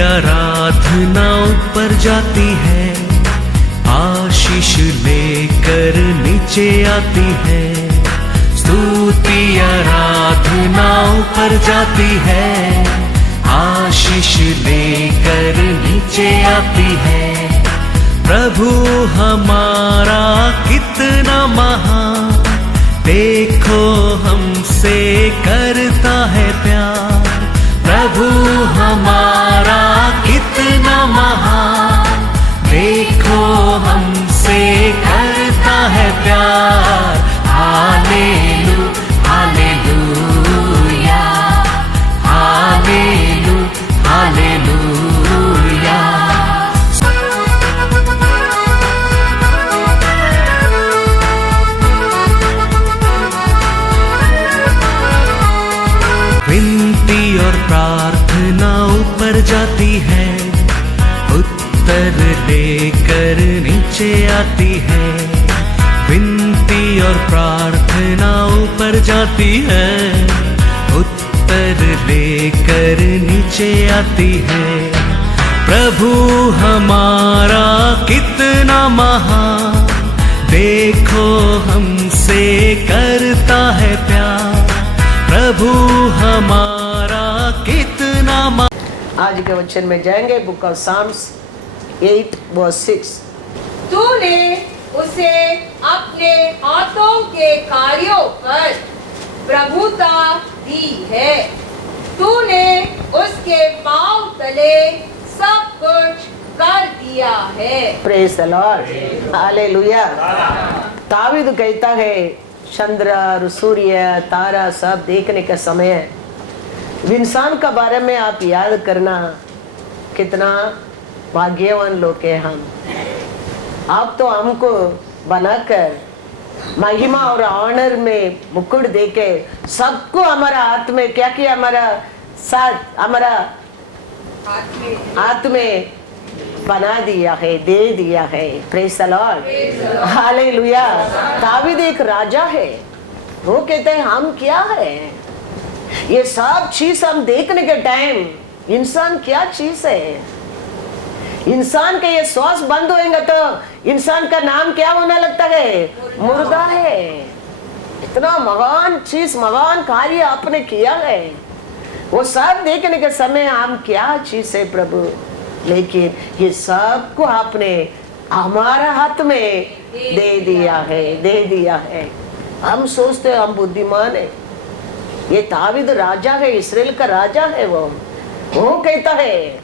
आराधना ऊपर जाती है, आशीष लेकर नीचे आती है। स्तुति आराधना ऊपर जाती है, आशीष लेकर नीचे आती है। प्रभु हमारा कितना महान, देखो हमसे करता है प्यार। प्रभु हमारा कितना महान, देखो हमसे करता है प्यार। हालेलू हालेलूया, हालेलू हालेलूया। विनती और प्रार्थना ऊपर जाती है, उत्तर लेकर नीचे आती है। विनती और प्रार्थना ऊपर जाती है, उत्तर लेकर नीचे आती है। प्रभु हमारा कितना महान, देखो हमसे करता है प्यार। प्रभु हमारा कितना आज के वचन में जाएंगे, बुक ऑफ साम्स 8 वर्स 6। तूने उसे अपने हाथों के कार्यों पर प्रभुता दी है, तूने उसके पांव तले सब कुछ कर दिया है। Praise the Lord, hallelujah. David कहता है, चंद्र और सूर्य तारा सब देखने का समय है। इंसान का बारे में आप याद करना, कितना भाग्यवान लोग हैं हम। आप तो हमको बनाकर महिमा और ऑनर में मुकुट देके सबको हमारा हाथ में क्या किया, हमारा साथ हमारा हाथ में बना दिया है, दे दिया है। Praise the Lord, hallelujah. David एक राजा है, वो कहते हैं हम क्या है, ये सब चीज हम देखने के टाइम इंसान क्या चीज है। इंसान के ये श्वास बंद होएगा तो इंसान का नाम क्या होने लगता है, मुर्दा है। इतना महान चीज, महान कार्य आपने किया है, वो सब देखने के समय हम क्या चीज है प्रभु। लेकिन ये सब को आपने हमारा हाथ में दे दिया है, दे दिया है। हम सोचते हैं हम बुद्धिमान है। ये दावीद राजा है, इस्राएल का राजा है, वो कहता है।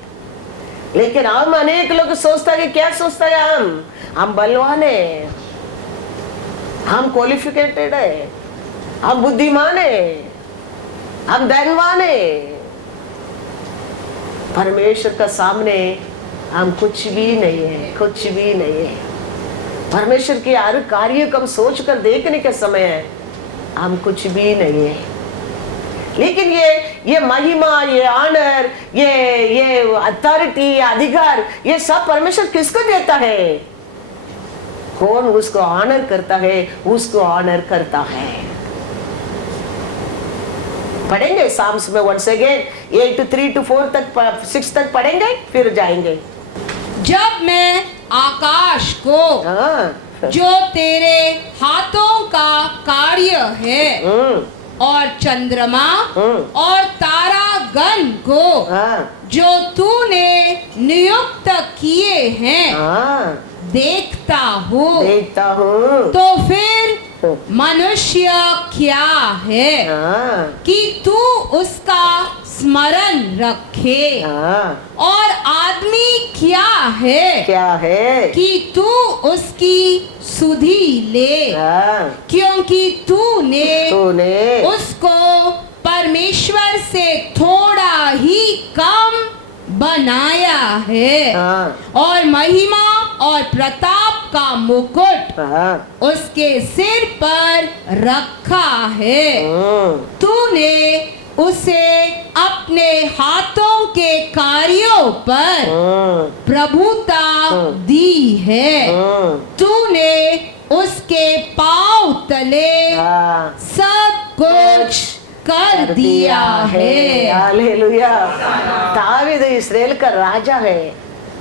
लेकिन हम अनेक लोग सोचता है, क्या सोचता है, हम बलवान है, हम क्वालिफिकेटेड है, हम बुद्धिमान है, हम धनवान है। परमेश्वर का सामने हम कुछ भी नहीं है, कुछ भी नहीं है। परमेश्वर के हर कार्य को हम सोच कर देखने के समय है, हम कुछ भी नहीं है। लेकिन ये महिमा, ये ऑनर, ये अथॉरिटी, अधिकार, ये सब परमेश्वर किसको देता है? कौन उसको ऑनर करता है, उसको ऑनर करता है। पढ़ेंगे साम्स में वंस अगेन 8:3 to 4 तक 6 तक पढ़ेंगे, फिर जाएंगे। जब मैं आकाश को जो तेरे हाथों का कार्य है और चंद्रमा और तारागण को जो तूने नियुक्त किए हैं देखता हूँ, तो फिर मनुष्य क्या है कि तू उसका स्मरण रखे, और आदमी क्या है कि तू उसकी सुधि ले, क्योंकि तूने उसको परमेश्वर से थोड़ा ही कम बनाया है, और महिमा और प्रताप का मुकुट उसके सिर पर रखा है। तूने उसे अपने हाथों के कार्यों पर प्रभुता दी है, तूने उसके पांव तले सब कुछ कर दिया है। हालेलुया। दावीद इस्राएल का राजा है,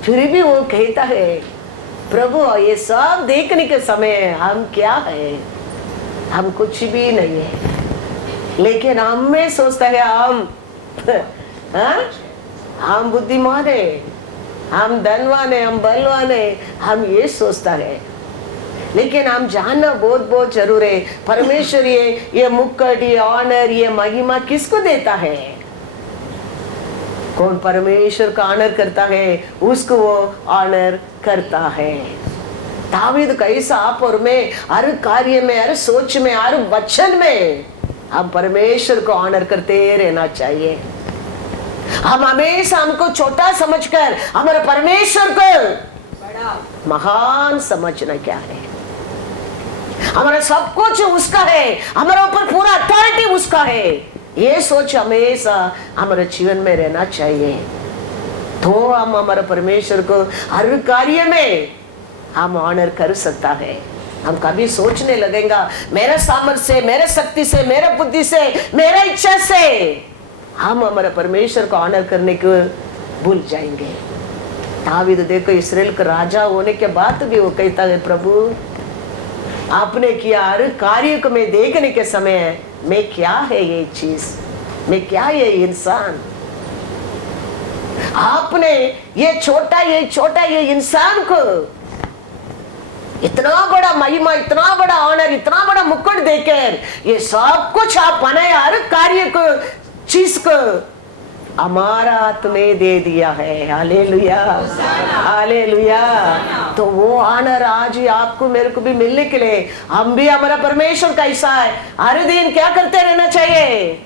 फिर भी वो कहता है प्रभु ये सब देखने के समय हम क्या है, हम कुछ भी नहीं है। लेकिन हम में सोचता है हम बुद्धिमान है, हम धनवान है, हम बलवान है, हम ये सोचता है। लेकिन हम जानना बहुत बहुत जरूर है, परमेश्वर ये मुक्कट, ये ऑनर, ये महिमा किसको देता है? कौन परमेश्वर का ऑनर करता है उसको वो ऑनर करता है। दावीद कैसा आप और मैं हर कार्य में, हर सोच में, हर वचन में हम परमेश्वर को ऑनर करते रहना चाहिए। हम हमेशा हमको छोटा समझकर हमारे परमेश्वर को महान समझना क्या है। हमारा सब कुछ उसका है, हमारे ऊपर पूरा अथॉरिटी उसका है, ये सोच हमेशा हमारे जीवन में रहना चाहिए। तो हम हमारे परमेश्वर को हर कार्य में हम ऑनर कर सकता है। हम कभी सोचने लगेगा मेरे सामर्थ्य से, मेरे शक्ति से, मेरे बुद्धि से, मेरे इच्छा से हम हमारे परमेश्वर को ऑनर करने को भूल जाएंगे। दावीद देखो इस्राएल का राजा होने के बाद भी वो कहता है प्रभु आपने किया हर कार्य को मैं देखने के समय मैं क्या है ये चीज, मैं क्या है ये इंसान, आपने ये छोटा ये इंसान को इतना बड़ा महिमा, इतना बड़ा ऑनर, इतना बड़ा मुकुट देकर ये सब कुछ आप बनाए, हर कार्य को चीज को हमारा हाथ में दे दिया है। Hallelujah, hallelujah. तो वो ऑनर आज ही आपको मेरे को भी मिलने के लिए हम भी हमारा परमेश्वर का हिस्सा है, हर दिन क्या करते रहना चाहिए,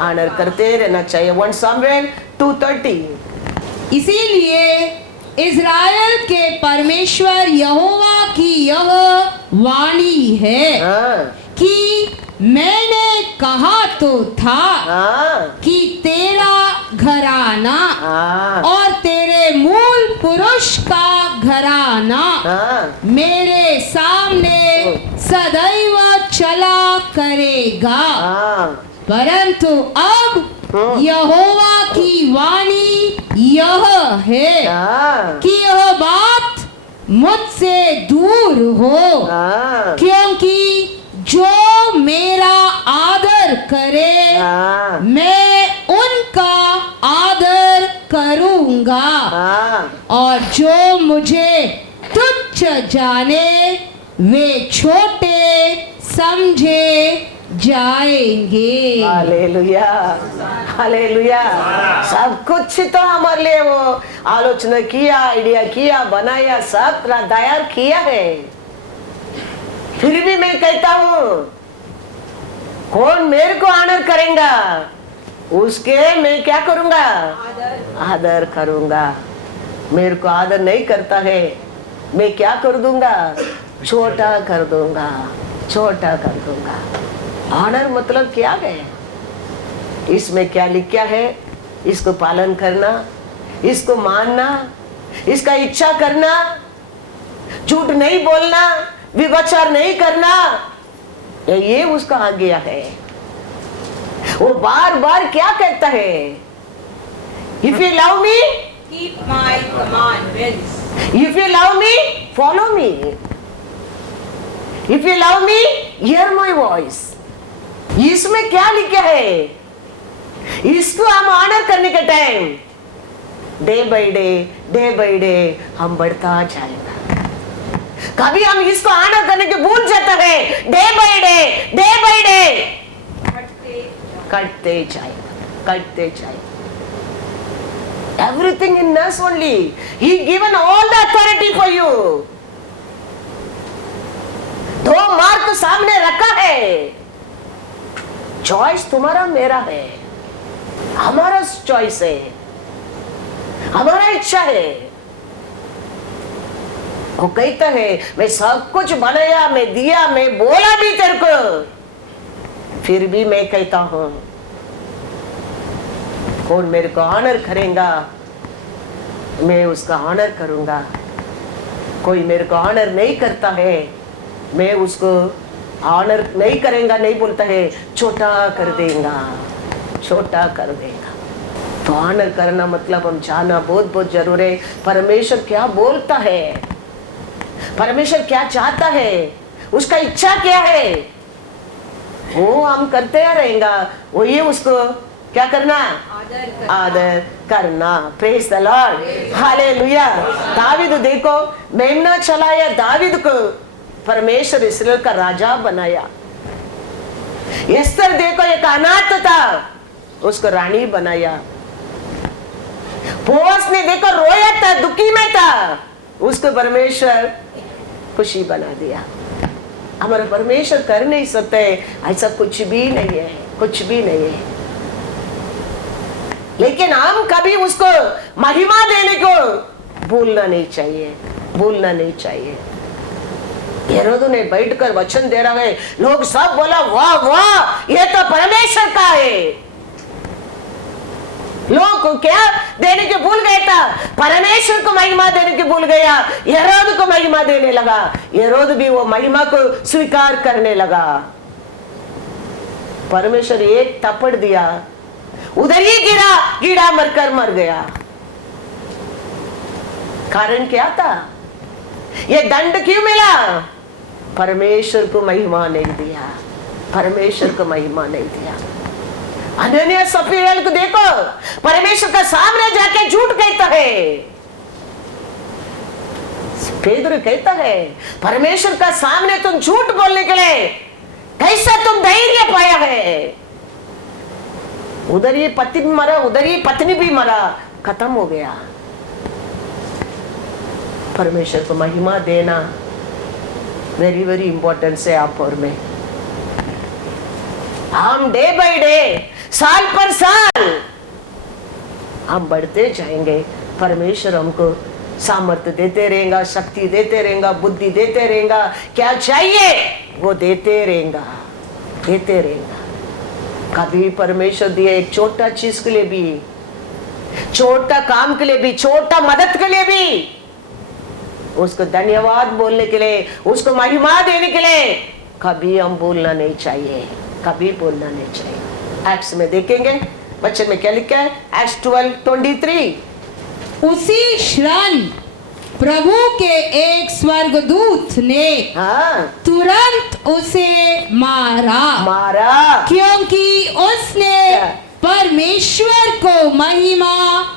ऑनर करते रहना चाहिए। 1 सामुएल 2:30। इसीलिए इज़राइल के परमेश्वर यहोवा की यह वाणी है कि मैंने कहा तो था कि तेरा घराना और तेरे मूल पुरुष का घराना मेरे सामने सदैव चला करेगा। परंतु अब यहोवा की वाणी यह है कि यह बात मुझसे दूर हो, क्योंकि जो मेरा आदर करे मैं उनका आदर करूंगा, और जो मुझे तुच्छ जाने वे छोटे समझे जाएंगे। Hallelujah, hallelujah. सब कुछ तो हमारे लिए वो आलोचना किया, आइडिया किया, बनाया, सब तैयार किया है। फिर भी मैं कहता हूं कौन मेरे को ऑनर करेगा उसके मैं क्या करूंगा, आदर करूंगा। मेरे को आदर नहीं करता है मैं क्या कर दूंगा, छोटा कर दूंगा, छोटा कर दूंगा। ऑनर मतलब क्या है, इसमें क्या लिखा है, इसको पालन करना, इसको मानना, इसका इच्छा करना, झूठ नहीं बोलना, विचार नहीं करना, ये उसका आज्ञा है। वो बार बार क्या कहता है, if you love me Keep my commandments. If you love me, follow me. If you love me, hear my voice. इसमें क्या लिखा है, इसको हम ऑनर करने के टाइम डे बाय डे हम बढ़ता जाएगा। कभी हम इसको ऑनर करने के भूल जाता है, डे बाय डे कटते जाएगा। Everything in us only. He given all the authority for you. 2 मार्ग तो सामने रखा है, चॉइस तुम्हारा मेरा है, हमारा चॉइस है, हमारा इच्छा है। वो कहता है मैं सब कुछ बनाया, मैं दिया, मैं बोला भी तेरे को, फिर भी मैं कहता हूं कौन मेरे को ऑनर करेगा मैं उसका ऑनर करूंगा। कोई मेरे को ऑनर नहीं करता है मैं उसको ऑनर नहीं करेगा, नहीं बोलता है, छोटा कर देगा, छोटा कर देगा। तो ऑनर करना मतलब हम जानना बहुत बहुत जरूरी है। परमेश्वर क्या बोलता है, परमेश्वर क्या चाहता है, उसका इच्छा क्या है, वो हम करते रहेंगे। वो ये उसको क्या करना, आदर करना। Praise the Lord, hallelujah. David देखो, मेमना चलाया दावीद को, परमेश्वर इस्राएल का राजा बनाया। एस्तर देखो, एक अनाथ था, उसको रानी बनाया। बोअज ने देखो रोया था, दुखी में था, उसको परमेश्वर खुशी बना दिया। हमारा परमेश्वर कर नहीं सकते ऐसा कुछ भी नहीं है, कुछ भी नहीं है। लेकिन हम कभी उसको महिमा देने को भूलना नहीं चाहिए, भूलना नहीं चाहिए। हेरोद ने बैठकर वचन दे रहा है, लोग सब बोला वाह वाह ये तो परमेश्वर का है। लोग को क्या देने के भूल गया था, परमेश्वर को महिमा देने के भूल गया, हेरोद को महिमा देने लगा। हेरोद भी वो महिमा को स्वीकार करने लगा। परमेश्वर एक थप्पड़ दिया, उधर ही गिरा, कीड़ा मरकर मर गया। कारण क्या था, ये दंड क्यों मिला? परमेश्वर को महिमा नहीं दिया, परमेश्वर को महिमा नहीं दिया। अनन्या सफीरा को देखो, परमेश्वर का सामने जाके झूठ कहता है। पेदर कहता है, परमेश्वर का सामने तुम झूठ बोलने के लिए कैसा तुम धैर्य पाया है? उधर ही पति भी मरा, उधर ही पत्नी भी मरा, खत्म हो गया। परमेश्वर को महिमा देना वेरी वेरी इंपॉर्टेंट है आप और मैं। हम डे बाय डे, साल पर साल हम बढ़ते जाएंगे। परमेश्वर हमको सामर्थ्य देते रहेगा, शक्ति देते रहेगा, बुद्धि देते रहेगा। क्या चाहिए वो देते रहेगा, देते रहेगा। कभी परमेश्वर दिए एक छोटा चीज के लिए भी, छोटा काम के लिए भी, छोटा मदद के लिए भी उसको धन्यवाद बोलने के लिए, उसको महिमा देने के लिए कभी हम बोलना नहीं चाहिए, कभी बोलना नहीं चाहिए। एक्ट्स में देखेंगे बच्चे में क्या लिखा है, एक्ट्स 12:23। उसी क्षण प्रभु के एक स्वर्गदूत ने तुरंत उसे मारा क्योंकि उसने परमेश्वर को महिमा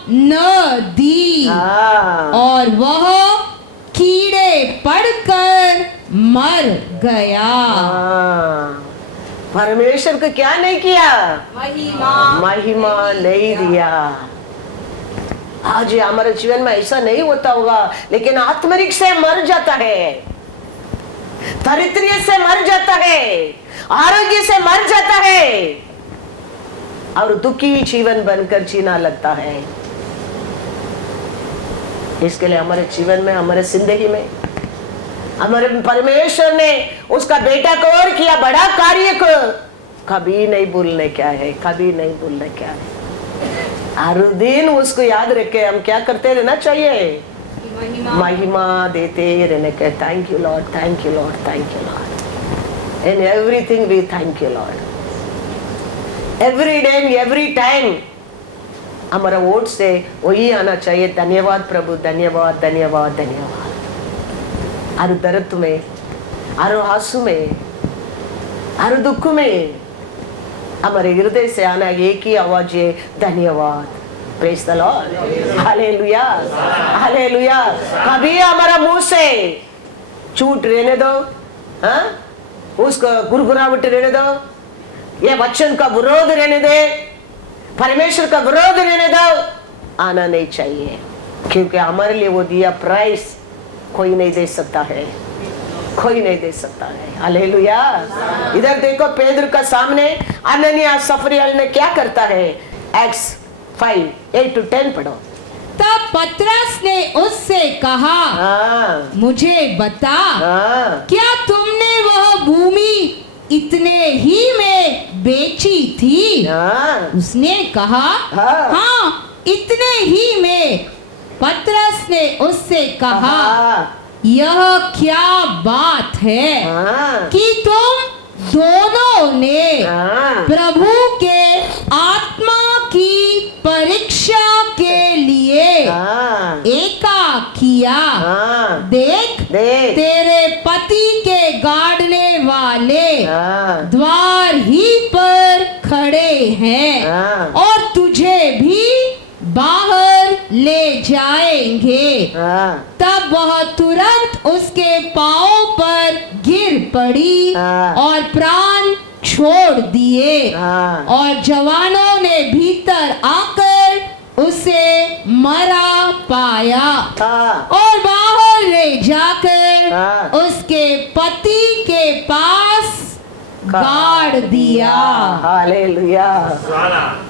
न दी और वह कीड़े पड़कर मर गया। परमेश्वर को क्या नहीं किया, महिमा नहीं दिया। आज हमारे जीवन में ऐसा नहीं होता होगा, लेकिन आत्मरिक से मर जाता है, दरिद्र से मर जाता है, आरोग्य से मर जाता है और दुखी जीवन बनकर जीना लगता है। इसके लिए हमारे जीवन में, हमारे जिंदगी में हमारे परमेश्वर ने उसका बेटा को और किया बड़ा कार्य को कभी नहीं भूलने क्या है, कभी नहीं भूलने क्या है। हर दिन उसको याद रखे, हम क्या करते रहना चाहिए, महिमा देते रहने के। Thank you lord, thank you lord, thank you lord. In everything we thank you lord. Every day every time हमारा वोट से वही आना चाहिए, धन्यवाद प्रभु, धन्यवाद धन्यवाद धन्यवाद। हर दर्द में, हर आंसू में, हर दुख में हमारे हृदय से आना एक ही आवाज है, धन्यवाद। Praise the Lord, hallelujah hallelujah. कभी हमारा मुंह से झूठ रहने दो, हाँ, उसको गुरगुराहट रहने दो, ये वचन का विरोध रहने दे, परमेश्वर का विरोध रहने दो, आना नहीं चाहिए। क्योंकि हमारे लिए वो दिया प्राइस कोई नहीं दे सकता है, कोई नहीं दे सकता है। हालेलुया। इधर देखो पेदर का सामने अनन्या सफरिया ने क्या करता है, एक्ट्स 5:8-10 पढ़ो। तब पतरस ने उससे कहा, मुझे बता, क्या तुमने वह भूमि इतने ही में बेची थी? उसने कहा, हाँ इतने ही में। पतरस ने उससे कहा, यह क्या बात है कि तुम दोनों ने प्रभु के आत्मा की परीक्षा के लिए एका किया। देख तेरे पति के गाड़ने वाले द्वार ही पर खड़े हैं और तुझे भी बाहर ले जाएंगे। तब वह तुरंत उसके पांवों पर गिर पड़ी और प्राण छोड़ दिए और जवानों ने भीतर आकर उसे मरा पाया और बाहर ले जाकर उसके पति के पास गाड़ दिया। हालेलुया।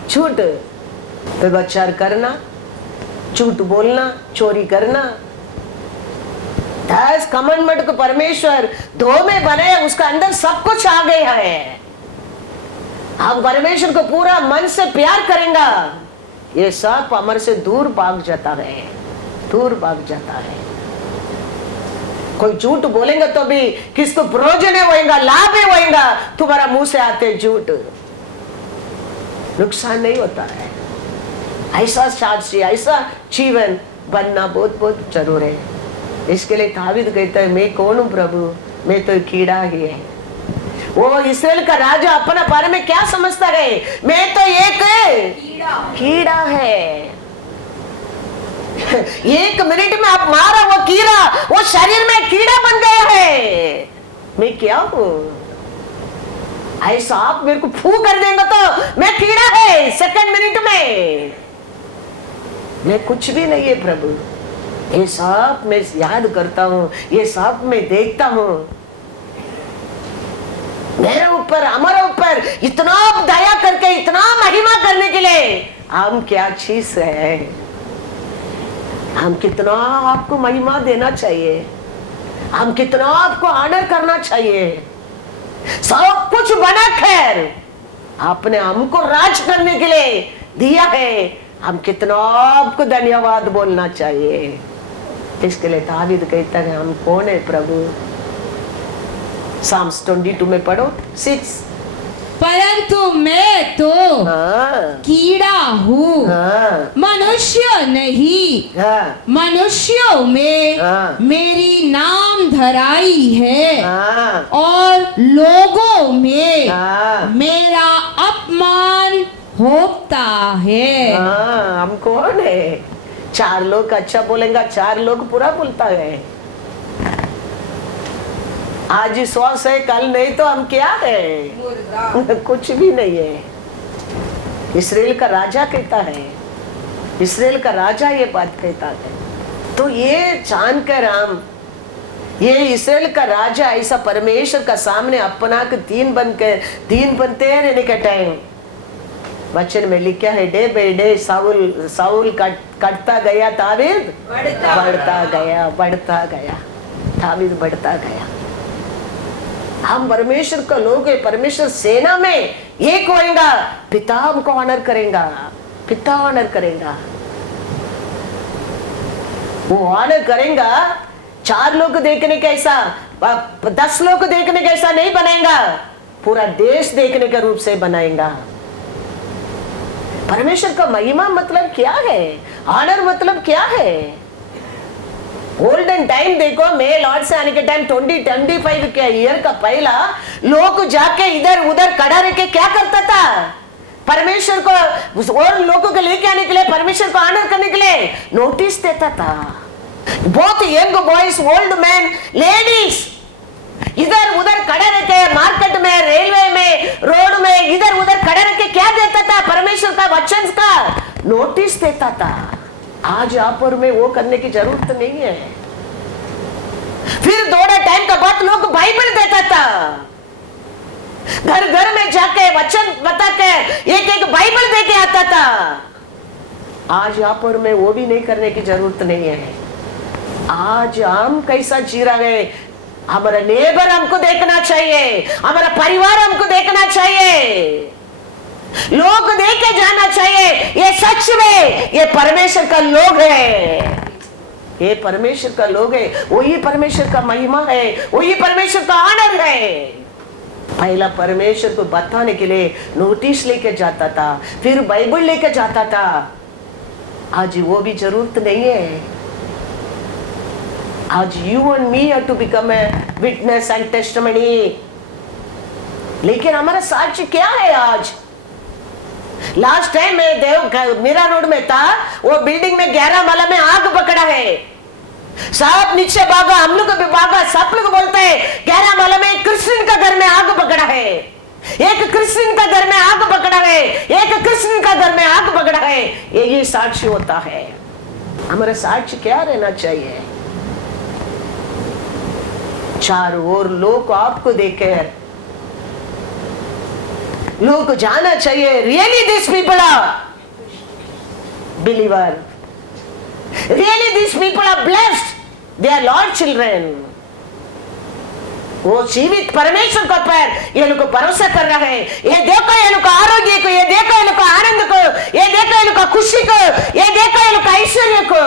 झूठ व्यभिचार करना, झूठ बोलना, चोरी करना, 10 कमांडमेंट को परमेश्वर दो में बनाया, उसका अंदर सब कुछ आ गया है। हम परमेश्वर को पूरा मन से प्यार करेंगे, ये सब हमारे से दूर भाग जाता है, दूर भाग जाता है। कोई झूठ बोलेंगे तो भी किसको प्रयोजन होएगा, लाभ होएगा, तुम्हारा मुंह से आते झूठ, नुकसान नहीं होता है। ऐसा साक्षी, ऐसा जीवन बनना बहुत बहुत जरूर है। इसके लिए दाऊद कहता है, मैं कौन हूं प्रभु, मैं तो कीड़ा ही है। वो इस्राएल का राजा अपना बारे में क्या समझता है, मैं तो एक कीड़ा है। एक मिनट में आप मारा वो कीड़ा, वो शरीर में कीड़ा बन गया है। मैं क्या हूं? ऐसा आप मेरे को फू कर देंगे तो मैं कीड़ा है सेकंड मिनट में। मैं कुछ भी नहीं है प्रभु, ये सब मैं याद करता हूँ, ये सब मैं देखता हूँ। मेरे ऊपर, हमारे ऊपर इतना दया करके, इतना महिमा करने के लिए हम क्या चीज है। हम कितना आपको महिमा देना चाहिए, हम कितना आपको ऑनर करना चाहिए। सब कुछ बना खैर आपने हमको राज करने के लिए दिया है, हम कितना आपको धन्यवाद बोलना चाहिए। इसके लिए दाऊद कहता है, हम कौन है प्रभु। Psalms 22 में पढ़ो 6। परंतु मैं तो कीड़ा हूँ, मनुष्य नहीं। मनुष्यों में मेरी नाम धराई है और लोगों में मेरा अपमान होता है। हम कौन है? 4 लोग अच्छा बोलेंगे, 4 लोग पूरा बोलता है। आज ही श्वास है, कल नहीं तो हम क्या है? कुछ भी नहीं है। इस्राएल का राजा कहता है, इस्राएल का राजा ये बात कहता है। तो ये जानकर हम, ये इस्राएल का राजा ऐसा परमेश्वर का सामने अपना के दीन बनते रहने का टाइम वचन में लिखा है, डे बाय डे साउल कटता गया, दाऊद बढ़ता गया, दाऊद बढ़ता गया। हम परमेश्वर का लोग है, परमेश्वर सेना में एक होएगा, पिता हमको ऑनर करेगा, पिता ऑनर करेगा। वो ऑनर करेगा। 4 लोग देखने का ऐसा, 10 लोग देखने का ऐसा नहीं बनाएगा, पूरा देश देखने का रूप से बनाएगा। परमेश्वर का महिमा मतलब क्या है, ऑनर मतलब क्या है। गोल्डन टाइम देखो, मैं लॉर्ड से आने के टाइम 2025 के ईयर का पहला लोग जाके इधर उधर खड़ा रह के क्या करता था, परमेश्वर को और लोगों को लेके आने के लिए, परमेश्वर को ऑनर करने के लिए नोटिस देता था। बहुत young boys, old man, ladies इधर उधर खड़े रह के मार्केट में, रेलवे में, रोड में इधर उधर खड़े रह के क्या देता था, परमेश्वर का वचन का नोटिस देता था। आज आप और मैं वो करने की जरूरत नहीं है। फिर थोड़ा टाइम का बाद लोग बाइबल देता था, घर घर में जाके वचन बता के एक बाइबल दे के आता था। आज आप और मैं वो भी नहीं करने की जरूरत नहीं है। आज हम कैसा जी रहे हैं, हमारा नेबर हमको देखना चाहिए, हमारा परिवार हमको देखना चाहिए, लोग देख के जाना चाहिए, ये सच में ये परमेश्वर का लोग है, ये परमेश्वर का लोग है, वही परमेश्वर का महिमा है, वही परमेश्वर का आनंद है। पहला परमेश्वर को बताने के लिए नोटिस लेके जाता था, फिर बाइबल लेके जाता था। आज वो भी जरूरत नहीं है। आज you and me have to become a witness and testimony. लेकिन हमारा साक्ष्य क्या है आज? लास्ट टाइम मैं देव मीरा रोड में था, वो बिल्डिंग में 11 माला में आग पकड़ा है। सब नीचे भागा, हम लोग भी भागा, सब लोग बोलते हैं 11 माला में एक क्रिश्चियन का घर में आग पकड़ा है, एक क्रिश्चियन का घर में आग पकड़ा है, एक क्रिश्चियन का घर में आग पकड़ा है। यही साक्ष्य होता है। हमारा साक्ष्य क्या रहना चाहिए? चारों ओर लोग आपको देकर लोग को जाना चाहिए, really this people are believer, really this people are blessed, they are lord children. वो जीवित परमेश्वर को पर ये लोग भरोसा कर रहा है। ये देखो ये लोग आरोग्य को, ये देखो ये लोग आनंद को, ये देखो ये लोग खुशी को, ये देखो ये लोग ऐश्वर्य को।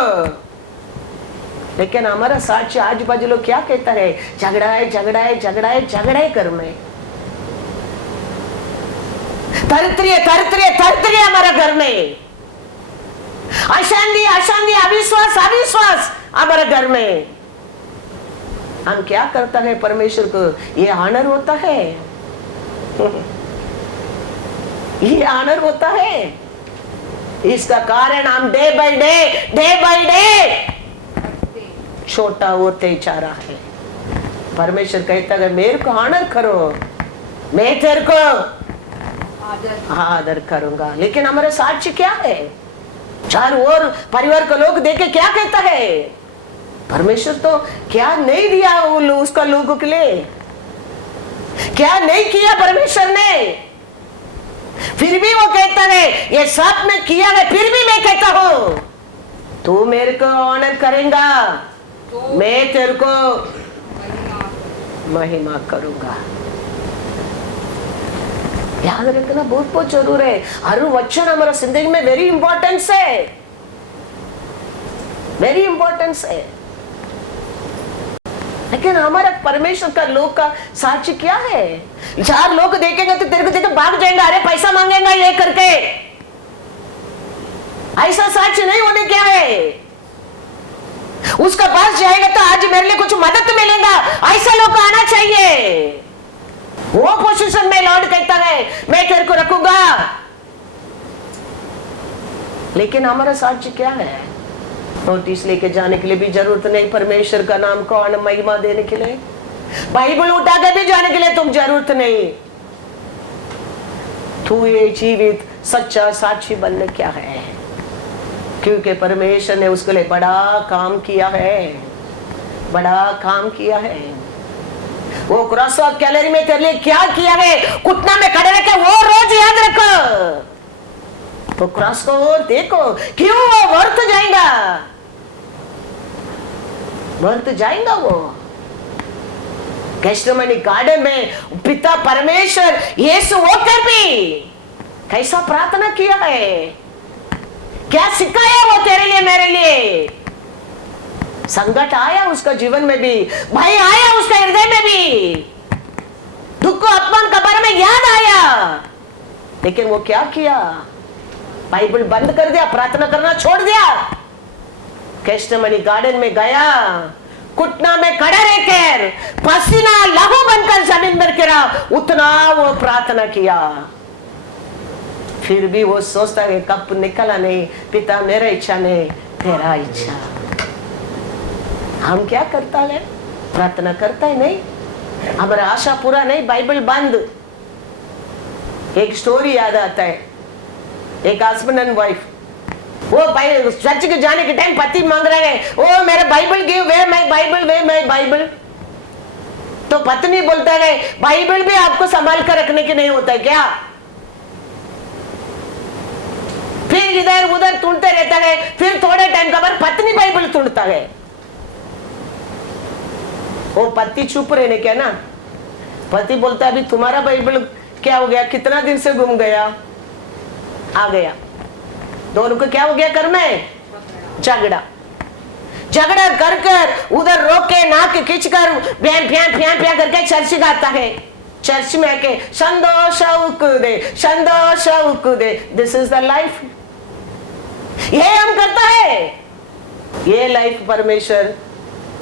लेकिन हमारा साक्ष्य आज बाजू लोग क्या कहता है? झगड़ा है, झगड़ा है, झगड़ा है, झगड़ा है घर में, तरतरी तरतरी हमारा घर में, अशांति अशांति, अविश्वास अविश्वास हमारा घर में। हम क्या करता है? परमेश्वर को ये ऑनर होता है, ये ऑनर होता है। इसका कारण हम डे बाय डे छोटा होते जा रहा है। परमेश्वर कहता है मेरे को ऑनर करो, मैं तेरे को आदर करूंगा। लेकिन हमारे साक्ष्य क्या है? चारों ओर परिवार के लोग देखे क्या कहता है? परमेश्वर तो क्या नहीं दिया उसका लोगों के लिए, क्या नहीं किया परमेश्वर ने, फिर भी वो कहता है ये सब ने किया है, फिर भी मैं कहता हूं तू मेरे को ऑनर करेगा, मैं तेरे को महिमा करूंगा। याद रखना बहुत बहुत जरूर है। हर वचन हमारा जिंदगी में वेरी इंपॉर्टेंस है, वेरी इंपॉर्टेंस है। लेकिन हमारा परमेश्वर का लोग का साक्ष्य क्या है? 4 लोग देखेंगे तो तेरे को देख भाग जाएंगे, अरे पैसा मांगेगा ये करके। ऐसा साक्ष्य नहीं होने क्या है? उसका पास जाएगा तो आज मेरे लिए कुछ मदद मिलेगा, ऐसा लोग आना चाहिए। वो पोजीशन में लॉर्ड कहता है मैं तेरे को रखूंगा। लेकिन हमारा साक्ष्य क्या है? नोटिस लेके जाने के लिए भी जरूरत नहीं, परमेश्वर का नाम को महिमा देने के लिए बाइबल उठा के भी जाने के लिए तुम जरूरत नहीं। तू ये जीवित सच्चा साक्षी बनने क्या है? क्योंकि परमेश्वर ने उसके लिए बड़ा काम किया है, बड़ा काम किया है। वो क्रॉस ऑफ कैलरी में तेरे लिए क्या किया है, घुटना में खड़े रखे वो रोज याद रखो। तो क्रॉस को और देखो, क्यों वो वर्त जाएगा, वर्त जाएगा। वो गेस्टमनी गार्डन में पिता परमेश्वर यीशु होकर भी कैसा प्रार्थना किया है, क्या सिखाया वो तेरे लिए मेरे लिए। संकट आया उसका जीवन में भी, भय आया उसका हृदय में भी, दुख अपमान के बारे में याद आया, लेकिन वो क्या किया? बाइबल बंद कर दिया, प्रार्थना करना छोड़ दिया। गेस्टमनी गार्डन में गया, घुटना में खड़ा रहकर पसीना लहू बनकर जमीन पर गिरा, उतना वो प्रार्थना किया। फिर भी वो सोचता है कब निकला नहीं, पिता मेरा इच्छा नहीं तेरा इच्छा। हम क्या करता है? प्रार्थना करता है नहीं, हमारा आशा पूरा नहीं, बाइबल बंद। एक स्टोरी याद आता है, एक हस्बैंड एंड वाइफ, वो चर्च के जाने के टाइम पति मांग रहे हैं, ओ मेरा Bible give, way my Bible, way my Bible. तो पत्नी बोलता है बाइबल भी आपको संभाल कर रखने की नहीं होता है क्या? फिर इधर उधर ढूंढते रहता है, फिर थोड़े टाइम के बाद पत्नी बाइबल ढूंढता है। वो पति चुप रहने क्या ना, पति बोलता है अभी तुम्हारा बाइबल क्या हो गया, कितना दिन से गुम गया, आ गया। दोनों को क्या हो गया? घर में झगड़ा, झगड़ा कर कर उधर रोक के नाक खींच कर फ्या करके चर्च गाता है। चर्च में आके संतोष दे, दिस इज द लाइफ। ये हम करता है, ये लाइफ परमेश्वर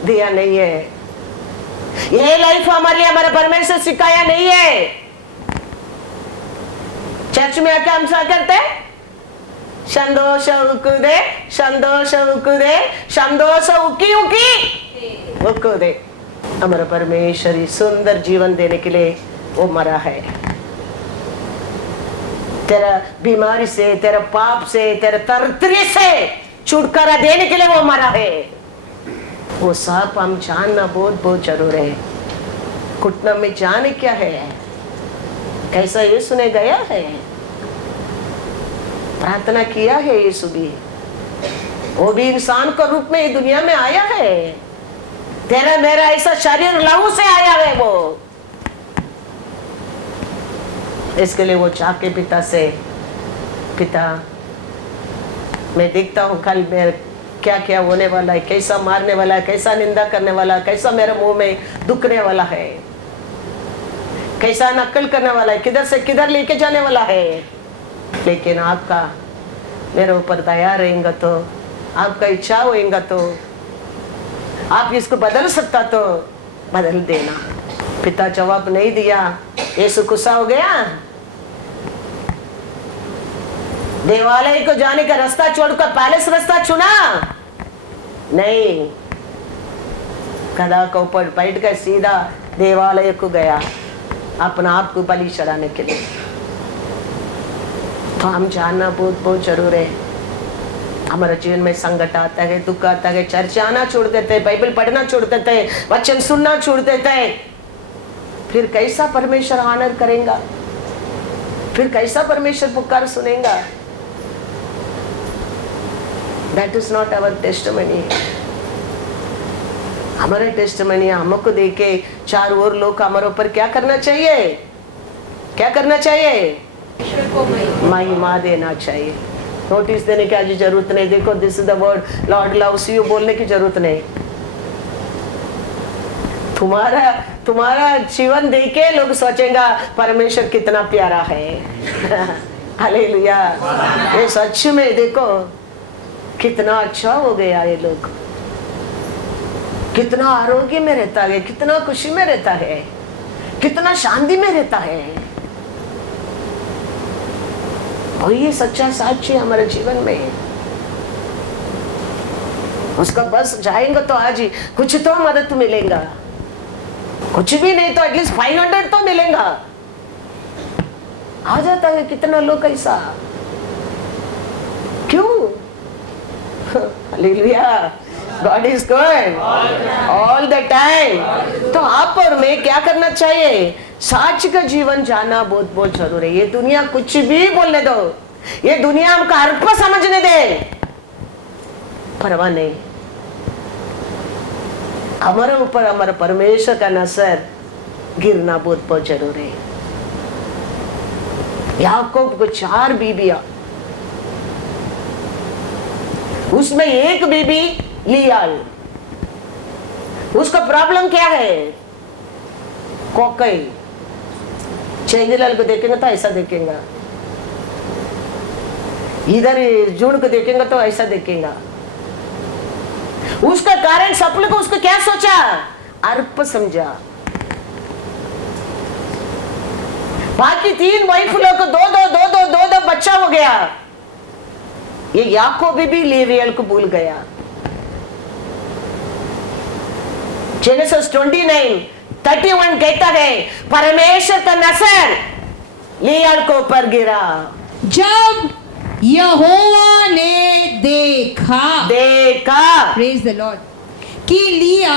दिया नहीं है, ये लाइफ हमारे लिए हमारा परमेश्वर सिखाया नहीं है। चर्च में आके हम क्या करते हैं? संतोष दे। हमारा परमेश्वर सुंदर जीवन देने के लिए वो मरा है। तेरा बीमारी से, तेरा पाप से, तेरा तरतरी से छुटकारा देने के लिए वो मरा है। वो सब हम जानना बहुत बहुत जरूर है। घुटना में जाने क्या है, कैसा यीशु ने गया है, प्रार्थना किया है यीशु भी, वो भी इंसान के रूप में दुनिया में आया है। तेरा मेरा ऐसा शरीर लहू से आया है वो, इसके लिए वो जाके पिता से, पिता मैं देखता हूँ कल मेरे क्या क्या होने वाला है, कैसा मारने वाला है, कैसा निंदा करने वाला है, कैसा मेरे मुंह में दुखने वाला है, कैसा नकल करने वाला है, किधर से किधर लेके जाने वाला है। लेकिन आपका मेरे ऊपर दया रहेगा तो, आपका इच्छा होगा तो, आप इसको बदल सकता तो बदल देना। पिता जवाब नहीं दिया, यीशु गुस्सा हो गया। देवालय को जाने का रास्ता छोड़कर पैलेस रास्ता चुना नहीं, गधा के ऊपर बैठ कर सीधा देवालय को गया अपना आप को बलि चढ़ाने के लिए। तो हम जानना बहुत बहुत जरूर है। हमारे जीवन में संकट आता है, दुख आता है, चर्च आना छोड़ देते हैं, बाइबल पढ़ना छोड़ देते हैं, वचन सुनना छोड़ देते हैं, फिर कैसा परमेश्वर आनर करेगा, फिर कैसा परमेश्वर पुकार सुनेगा। That is not our testimony. हमारा टेस्टिमनी हमको देखे चार और लोग हमारे ऊपर क्या करना चाहिए, क्या करना चाहिए, महिमा देना चाहिए। नोटिस देने की आज जरूरत नहीं। देखो this is the word Lord loves you बोलने की जरूरत नहीं। तुम्हारा जीवन देखे लोग सोचेंगे परमेश्वर कितना प्यारा है। हालेलुया। ये सच में देखो कितना अच्छा हो गया, ये लोग कितना आरोग्य में रहता है, कितना खुशी में रहता है, कितना शांति में रहता है। और ये सच्चा साक्षी हमारे जीवन में उसका बस जाएंगे तो आज ही कुछ तो मदद मिलेगा, कुछ भी नहीं तो एटलीस्ट 500 तो मिलेगा। आ जाता है कितना लोग ऐसा, क्यों? Hallelujah. God is good all the time। तो आप और मैं क्या करना चाहिए? सच का जीवन जानना बहुत बहुत जरूरी है। ये दुनिया कुछ भी बोलने दो, ये दुनिया हमको अर्थ समझने दे, परवाह नहीं। हमारे ऊपर हमारे परमेश्वर का नजर गिरना बहुत बहुत जरूरी है। याकूब को 4 बीबियां, उसमें एक बीबी लियाल, उसका प्रॉब्लम क्या है? कोकई। चेंगीलाल को देखेंगे तो ऐसा देखेंगे, इधर जून को देखेंगे तो ऐसा देखेंगे। उसका कारण सब लोग उसको क्या सोचा? अर्प समझा। बाकी 3 वाइफ लोग को दो बच्चा हो गया। ये याकूब भी लेवियल को भूल गया। जेनेसिस 29:31 कहता है परमेश्वर का नजर लियाल को ऊपर गिरा। जब यहोवा ने देखा प्रेज द लॉर्ड कि लिया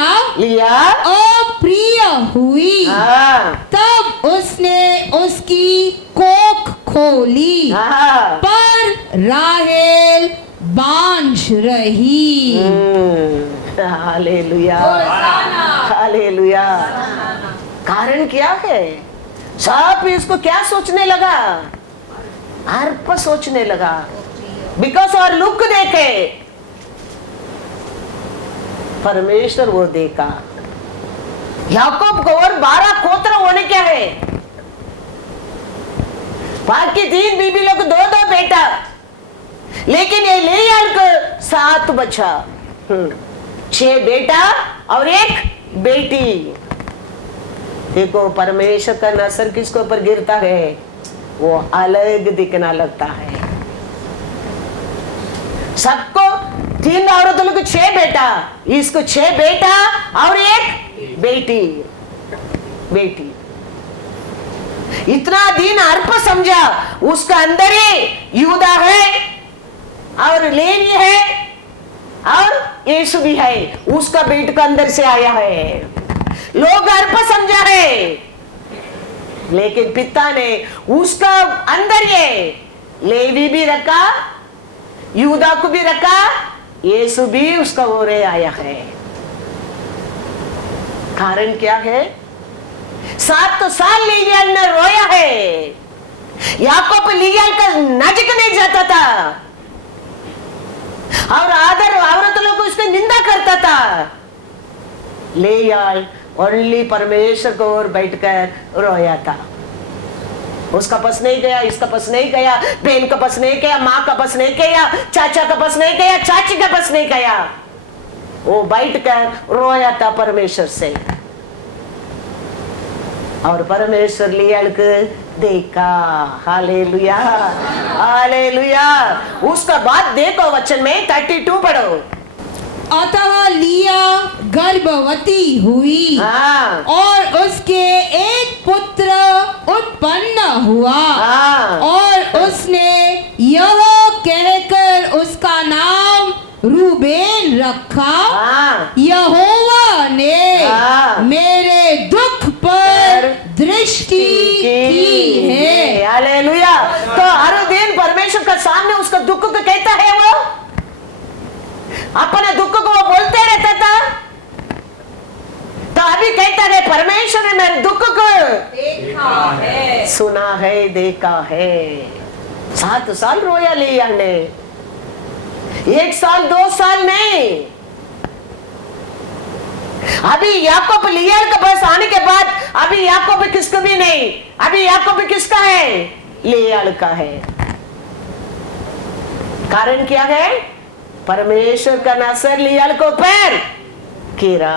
अप्रिय हुई, तब उसने उसकी कोख खोली, पर राहेल बांझ रही। Hallelujah, hallelujah. कारण क्या है? सब इसको क्या सोचने लगा? अर्प सोचने लगा। बिकॉज और लुक देखे, परमेश्वर वो देखा। याकूब को और 12 गोत्र होने क्या है? बाकी 3 बीबी लोग 2-2 बेटा, लेकिन ये लेयाल को 7 बच्चा, 6 बेटा और 1 बेटी। देखो परमेश्वर का नजर किसके ऊपर गिरता है, वो अलग दिखना लगता है। सबको 3 औरतों को 6 बेटा, इसको 6 बेटा और 1 बेटी। इतना दिन अर्प समझा, उसका अंदर ही यूदा है और लेवी है और यीशु भी है, उसका बेट का अंदर से आया है। लोग अर्प समझा है, लेकिन पिता ने उसका अंदर ये लेवी भी रखा, यूदा को भी रखा, यीशु भी उसका ओरे आया है। कारण क्या है? 7 साल लियाल ने रोया है। याकूब लियाल का नजक नहीं जाता था और आदर औरत लोग उसकी निंदा करता था। लियाल ओनली परमेश्वर को ओर बैठकर रोया था। उसका पस नहीं गया, इसका पस नहीं गया, बहन का पस नहीं गया, माँ का पस नहीं गया, चाचा का पस नहीं गया, चाची का पस नहीं गया। वो बैठकर रोया था परमेश्वर से, और परमेश्वर लियाल को देखा। Hallelujah, hallelujah. उसका बाद देखो वचन में 32 पढ़ो। अतः लिया गर्भवती हुई और उसके एक पुत्र उत्पन्न हुआ और उसने यह कहकर उसका नाम रूबेन रखा, यहोवा ने मेरे दुख पर दृष्टि की है। हालेलुया। तो हर दिन परमेश्वर का सामने उसका दुख को कहता है, वो अपने दुख को वो बोलते रहता था। तो अभी कहता है परमेश्वर ने मेरे दुख को देखा है, सुना है, देखा है। 7 साल रोया लिया ने, 1 साल 2 साल नहीं। अभी याकूब लियाल के पास आने के बाद अभी याकूब किसको भी नहीं, अभी याकूब किसका है? लियाल का है। कारण क्या है? परमेश्वर का नजर लियाल को ऊपर गिरा।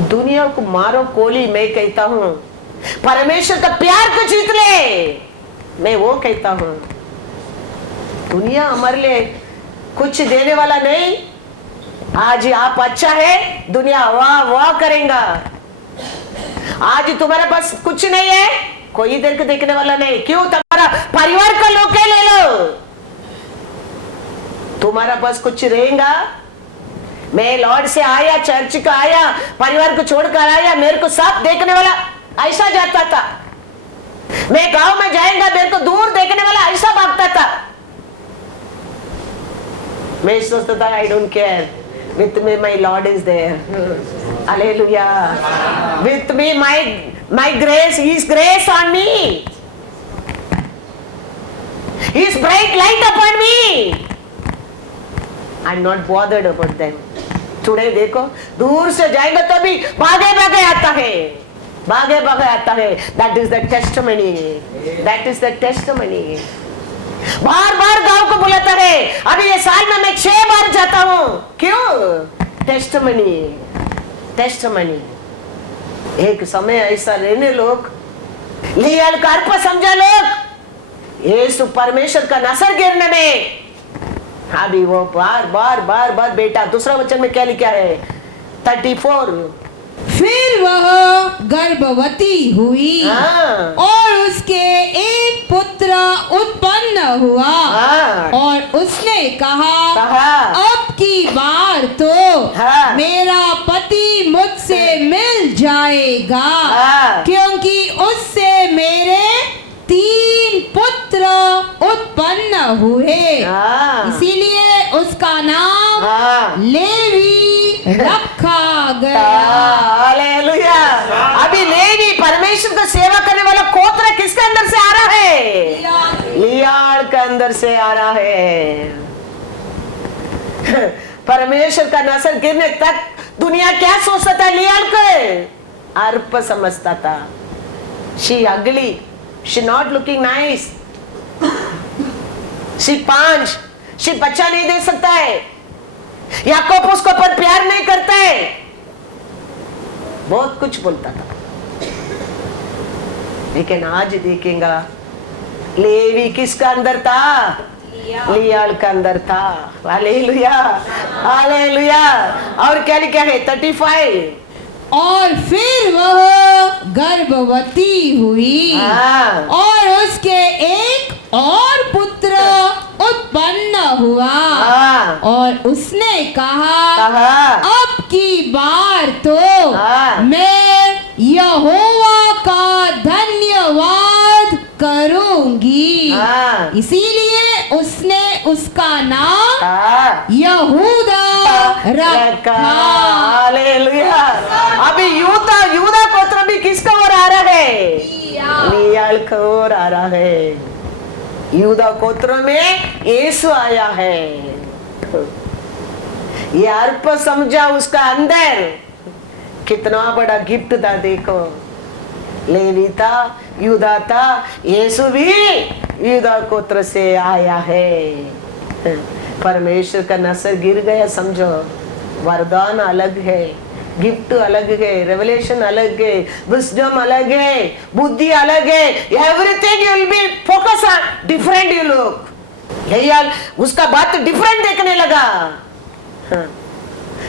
दुनिया को मारो कोली, मैं कहता हूं परमेश्वर का प्यार को जीत ले, मैं वो कहता हूं। दुनिया हमारे लिए कुछ देने वाला नहीं। आज आप अच्छा है, दुनिया वाह वाह करेगा। आज तुम्हारे पास कुछ नहीं है, कोई देर को देखने वाला नहीं। क्यों? तुम्हारा परिवार का लोग ले लो, तुम्हारा पास कुछ रहेगा। मैं लॉर्ड से आया, चर्च का आया, परिवार को छोड़कर आया, मेरे को सब देखने वाला ऐसा जाता था। मैं गांव में जाएगा, मेरे को दूर देखने वाला ऐसा भागता था। मैं सोचता था I don't care, with me my lord is there. Hallelujah. With me my grace, his grace on me, his bright light upon me. I'm not bothered about them. Today देखो, दूर से जाएगा तो भी भागे भागे आता है, भागे भागे आता है। That is the testimony. That is the testimony. बार बार गांव को बुलाता है। अभी ये साल में मैं 6 बार जाता हूँ। क्यों? Testimony, testimony. एक समय ऐसा रहने लोग लियाल का अर्प समझा लोग, यीशु परमेश्वर का नजर गिरने में अभी वो बार बार बार बार बेटा। दूसरा वचन में क्या लिखा है? 34। फिर वह गर्भवती हुई और उसके एक पुत्र उत्पन्न हुआ और उसने कहा अब की बार तो मेरा पति मुझसे मिल जाएगा, क्योंकि उससे मेरे 3 पुत्र उत्पन्न हुए। इसीलिए उसका नाम लेवी रखा गया। हालेलुया। अभी लेवी परमेश्वर को सेवा करने वाला गोत्र किसके अंदर से आ रहा है? लियाल के अंदर से आ रहा है। परमेश्वर का नजर गिरने तक दुनिया क्या सोचता था? लियाल को अर्प समझता था। she ugly, she not looking nice, she पांच, she बच्चा नहीं दे सकता है, याकूब उसको पर प्यार नहीं करता है, बहुत कुछ बोलता था। लेकिन आज देखेंगे लेवी किसका अंदर था? लियाल का अंदर था। Hallelujah, hallelujah. और क्या लिखा है 35? और फिर वह गर्भवती हुई और उसके एक और पुत्र उत्पन्न हुआ और उसने कहा अब की बार तो मैं यहोवा का धन्यवाद करूंगी। इसीलिए उसने उसका नाम यहूदा रखा। हालेलुया। अभी यूदा गोत्र भी किसका ओर आ रहा है? लियाल का ओर आ रहा है। यूदा गोत्र में यीशु आया है। ये अर्प समझा उसका अंदर कितना बड़ा गिफ्ट था। देखो, लेवी था, यूदा था, यीशु भी यूदा गोत्र से आया है। परमेश्वर का नसर गिर गया समझो। वरदान अलग है, गिफ्ट अलग है, रेवलेशन अलग है, विजडम अलग है, बुद्धि अलग है। Everything you will be focus on different. You लोग यार उसका बात डिफरेंट देखने लगा।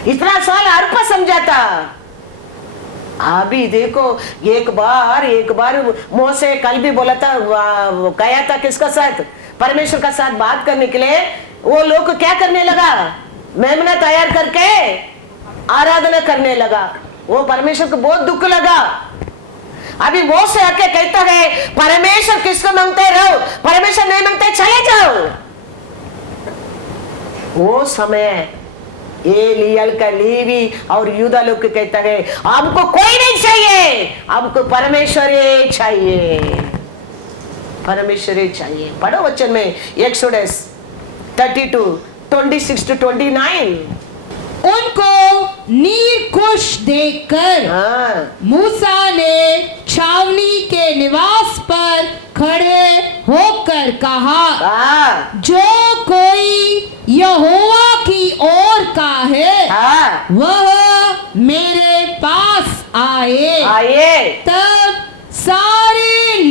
इतना साल अर्प समझा था। अभी देखो एक बार मोसे कल भी बोला था, गया था किसका साथ? परमेश्वर का साथ बात करने के लिए। वो लोग क्या करने लगा? मेमना तैयार करके आराधना करने लगा। वो परमेश्वर को बहुत दुख लगा। अभी मोसे आके कहता है परमेश्वर किसको मांगते रहो, परमेश्वर नहीं मांगते चले जाओ। वो समय ये लियल का लेवी और यूदा लोग कहता है हमको कोई नहीं चाहिए, हमको परमेश्वर ही चाहिए, परमेश्वर ही चाहिए। पढ़ो वचन में एक्सोडस 32 26 to 29। उनको नीरकुश देखकर मूसा ने छावनी के निवास पर खड़े होकर कहा जो कोई यहोवा की ओर का है वह मेरे पास आए। तब सारे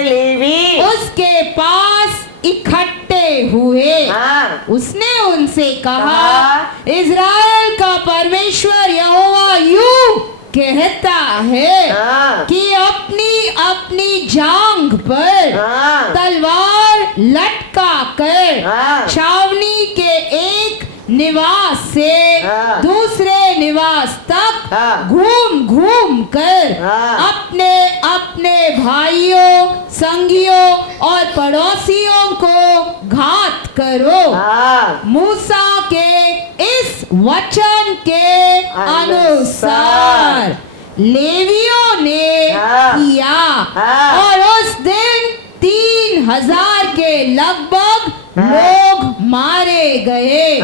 लेवी उसके पास इकट्ठे हुए। उसने उनसे कहा इज़राइल का परमेश्वर यहोवा यूं कहता है कि अपनी अपनी जांघ पर तलवार लटका कर छावनी के एक निवास से दूसरे निवास तक घूम घूम कर अपने अपने भाइयों, संगियों और पड़ोसियों को घात करो। मूसा के इस वचन के अनुसार लेवियों ने किया और उस दिन 3000 के लगभग लोग मारे गए।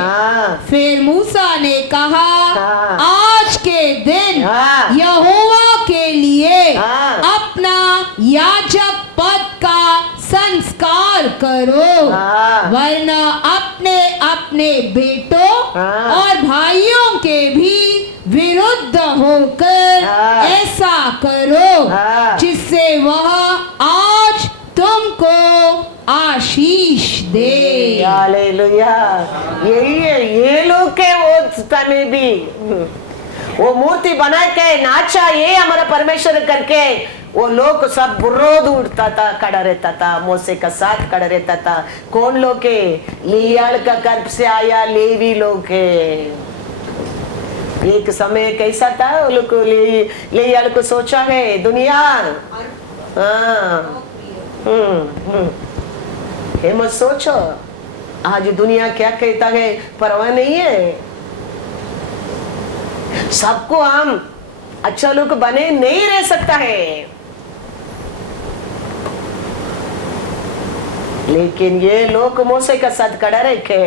फिर मूसा ने कहा आज के दिन यहोवा के लिए अपना याजक पद का संस्कार करो, वरना अपने अपने बेटों और भाइयों के भी विरुद्ध होकर ऐसा करो जिससे वह आज तुमको आशीष दे। हालेलुया। यही है, ये लोग के वो समय भी वो मूर्ति बना के नाचा, ये हमारा परमेश्वर करके वो लोग सब विरोध उठता था, खड़ा रहता था, मोसे का साथ खड़ा रहता था। कौन लोग के? लियाल का गर्भ से आया लेवी लोग के। एक समय कैसा था, वो लोग लियाल को सोचा है दुनिया ये मत सोचो आज दुनिया क्या कहता है, परवाह नहीं है। सबको हम अच्छा लोग बने नहीं रह सकता है, लेकिन ये लोग मोसे का साथ खड़ा रखे।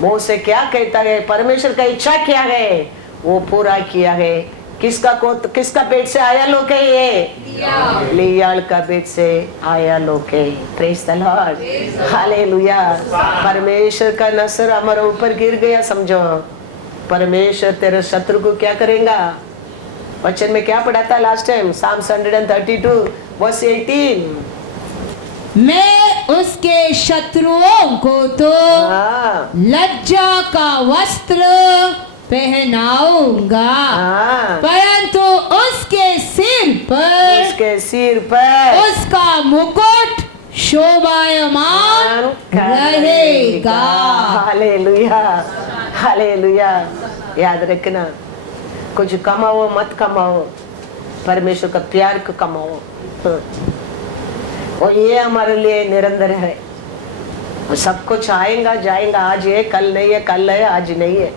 मोसे क्या कहता है, परमेश्वर का इच्छा क्या है वो पूरा किया है। किसका पेट से आया लोग है? ये लियाल का पेट से आया लोग है। Praise the Lord, hallelujah. परमेश्वर का नसर हमारे ऊपर गिर गया। समझो, परमेश्वर तेरे शत्रु को क्या करेगा? वचन में क्या पढ़ा था लास्ट टाइम? Psalms 132 verse 18, मैं उसके शत्रुओं को तो लज्जा का वस्त्र पहनाऊंगा, परंतु उसके सिर पर उसका मुकुट शोभायमान रहेगा। Hallelujah, hallelujah. याद रखना, कुछ कमाओ मत कमाओ, परमेश्वर का प्यार को कमाओ। और ये हमारे लिए निरंतर है। सब कुछ आएगा जाएगा, आज है कल नहीं है, कल है आज नहीं है,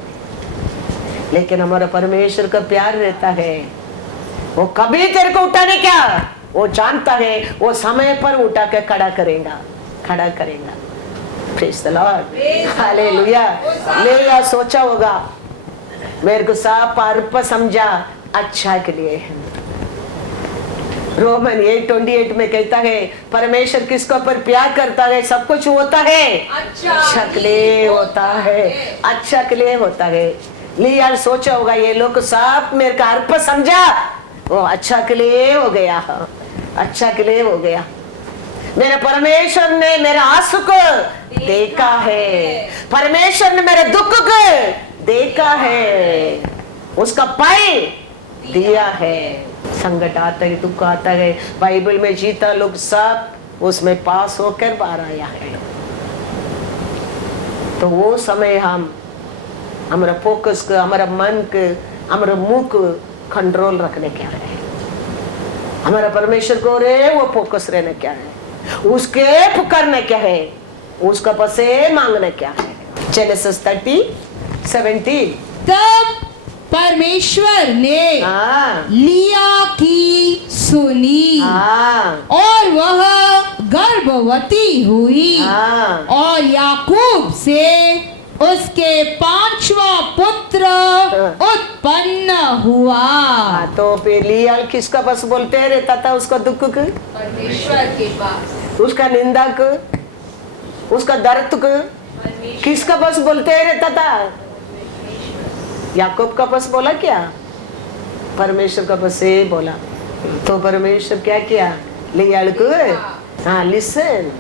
लेकिन हमारा परमेश्वर का प्यार रहता है। वो कभी तेरे को उठाने क्या, वो जानता है, वो समय पर उठा के खड़ा करेगा। Praise the Lord, hallelujah. लेया सोचा होगा, मेरे को साफ अर्प समझा, अच्छा के लिए है। रोमन 8:28 में कहता है, परमेश्वर किसको पर प्यार करता है, सब कुछ होता है अच्छा के लिए होता है, अच्छा के लिए होता है। लिया सोचा होगा, ये लोग सब मेरे का अर्प समझा, वो अच्छा के लिए हो गया, अच्छा के लिए हो गया। मेरे परमेश्वर ने मेरे आंसू को देखा है, परमेश्वर ने मेरे दुख को देखा है, उसका पाई दिया है। संकट आता है, दुख आता है, बाइबल में जीता लोग सब उसमें पास होकर बाहर आया है। तो वो समय हम हमारा फोकस को, हमारा मन को, हमारा मुंह को कंट्रोल रखने क्या है, हमारा परमेश्वर को रे वो फोकस रहने क्या है, उसके पुकारने क्या है, उसका पसे मांगने क्या है। जेनेसिस 30:17, तब परमेश्वर ने लिया की सुनी और वह गर्भवती हुई और याकूब से उसके 5वां पुत्र उत्पन्न हुआ। तो फिर लिया किसका पास बोलते रहता था? उसका दुख को, परमेश्वर के पास, उसका निंदा को, उसका दर्द को किसका पास बोलते रहता था? याकूब का पास बोला क्या? परमेश्वर का पास से बोला। तो परमेश्वर क्या किया? लिया को, हाँ लिसन।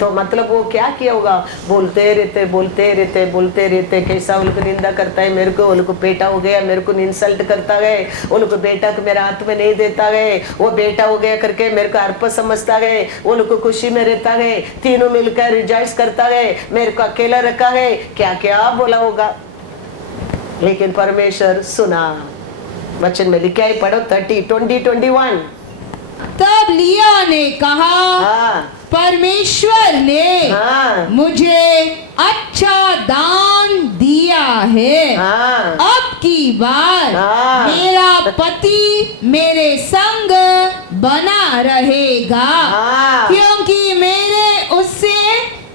तो मतलब वो क्या किया होगा? बोलते रहते कैसा उनको निंदा करता है, मेरे को उनको बेटा हो गया, मेरे को इंसल्ट करता है, उनको बेटा को मेरे हाथ में नहीं देता है, वो बेटा हो गया करके मेरे को अर्प समझता है, उनको खुशी में रहता है, तीनों मिलकर रिजॉइस करता है, मेरे को अकेला रखा है, क्या क्या बोला होगा। लेकिन परमेश्वर सुना। वचन में लिखा है, पढ़ो 30:20-21। तब लिया ने कहा, परमेश्वर ने मुझे अच्छा दान दिया है, अब की बार मेरा पति मेरे संग बना रहेगा, क्योंकि मेरे उससे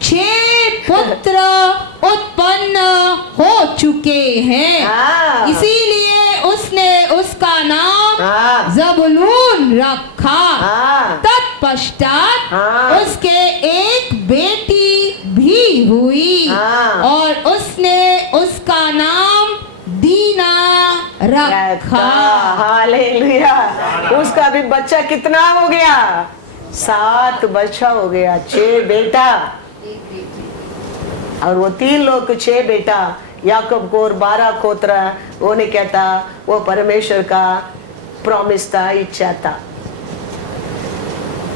6 पुत्र उत्पन्न हो चुके हैं, इसीलिए उसने उसका नाम जबूलून रखा। तत्पश्चात उसके एक बेटी भी हुई और उसने उसका नाम दीना रखा। हालेलुया। उसका भी बच्चा कितना हो गया? 7 बच्चा हो गया, 6 बेटा और वो 3 लोग 6 बेटा। याकूब को और 12 खोतरा। वो ने क्या था? वो परमेश्वर का प्रॉमिस था, इच्छा था।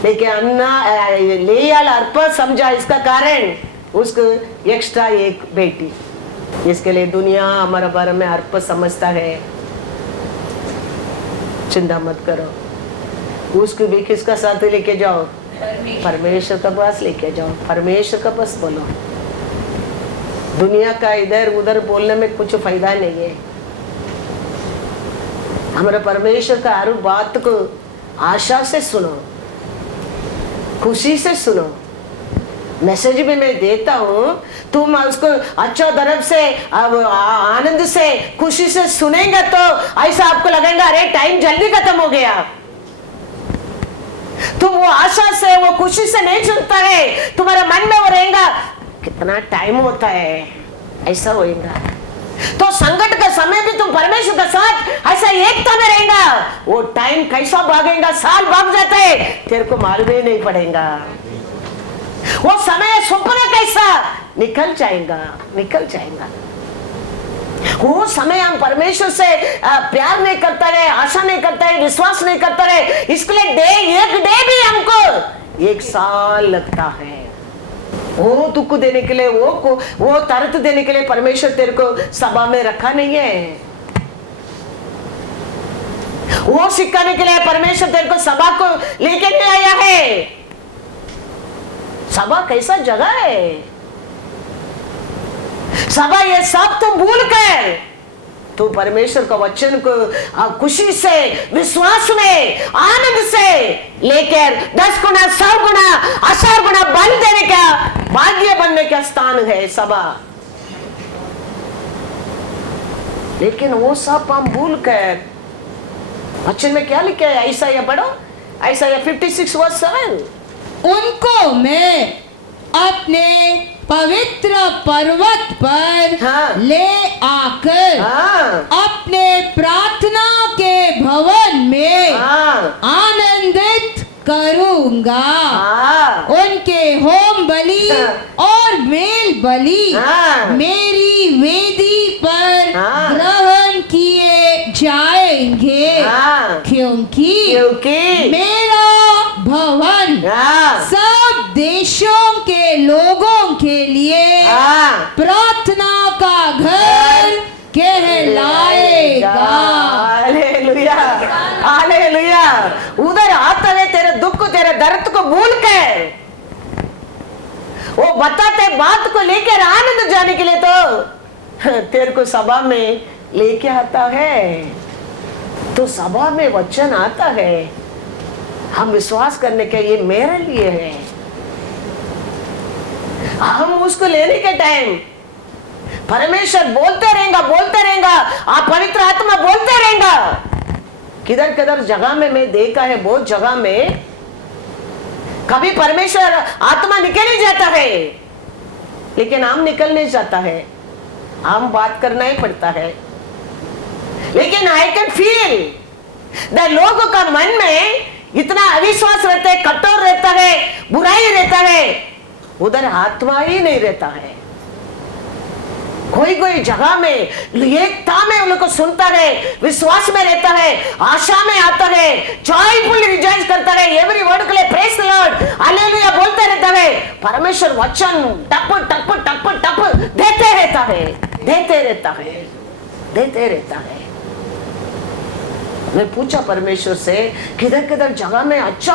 लेकिन अन्ना लिया अर्प समझा, इसका कारण उसको एक्स्ट्रा एक बेटी। इसके लिए दुनिया हमारे बारे में अर्प समझता है, चिंता मत करो। उसको भी किसका साथ लेके जाओ? परमेश्वर का पास लेके जाओ, परमेश्वर का पास बोलो। दुनिया का इधर उधर बोलने में कुछ फायदा नहीं है। हमारे परमेश्वर का हर बात को आशा से सुनो, खुशी से सुनो, मैसेज भी मैं देता हूँ, तुम उसको अच्छा तरफ से अब आनंद से खुशी से सुनेंगे तो ऐसा आपको लगेगा अरे टाइम जल्दी खत्म हो गया। तुम वो आशा से वो खुशी से नहीं सुनता है, तुम्हारे मन में वो रहेगा कितना टाइम होता है, ऐसा होएगा। तो संकट का समय भी तुम परमेश्वर के साथ ऐसा एकता में रहेगा, वो टाइम कैसा भागेगा, साल भाग जाता है तेरे को मालूम ही नहीं पड़ेगा। वो समय सपना कैसा निकल जाएगा, निकल जाएगा। वो समय हम परमेश्वर से प्यार नहीं करता है, आशा नहीं करता है, विश्वास नहीं करता है, इसके लिए एक डे भी हमको 1 साल लगता है। वो दुख देने के लिए, वो तरत देने के लिए परमेश्वर तेरे को सभा में रखा नहीं है। वो सिखाने के लिए परमेश्वर तेरे को सभा को लेके नहीं आया है। सभा कैसा जगह है, सभा ये सब तुम भूल कर तू परमेश्वर का वचन को खुशी से, विश्वास में, आनंद से लेकर 10 गुना, 100 गुना, 1000 गुना बल देने का, भाग्य बनने का स्थान है सभा। लेकिन वो सब हम भूल कर, वचन में क्या लिखा है, ऐसा या पढ़ो, ऐसा या 56 वर्ष 7। उनको मैं अपने पवित्र पर्वत पर ले आकर अपने प्रार्थना के भवन में आनंदित करूंगा। उनके होम बलि और मेल बलि मेरी वेदी पर ग्रहण किए जाएंगे, क्योंकि मेरा भवन सब देशों के लोगों के लिए प्रार्थना का घर कहलाएगा। Hallelujah, hallelujah. उधर आता है तेरे दुख, तेरे दर्द को भूल कर वो बताते बात को लेकर आनंद जाने के लिए तो तेरे को सभा में लेके आता है। तो सभा में वचन आता है, हम विश्वास करने के ये मेरे लिए है। हम उसको लेने के टाइम परमेश्वर बोलते रहेगा, आप पवित्र आत्मा बोलते रहेगा। किधर किधर जगह में मैं देखा है, बहुत जगह में कभी परमेश्वर आत्मा निकल ही जाता है, लेकिन हम निकल नहीं जाता है, हम बात करना ही पड़ता है। लेकिन आई कैन फील द लोगों का मन में इतना अविश्वास रहता है, कठोर रहता है, बुराई रहता है, उधर आत्मा ही नहीं रहता है। कोई कोई जगह में एकता में उन लोग को सुनता है, विश्वास में रहता है, आशा में आता है, जॉयफुल रिजॉइस करता है, एवरी वर्ड के लिए प्रेज द लॉर्ड, हालेलुया बोलता रहता है। परमेश्वर वचन टप टप टप टप देते रहता है, देते रहता है, देते रहता है। मैं पूछा परमेश्वर से, किधर किधर जगह में अच्छा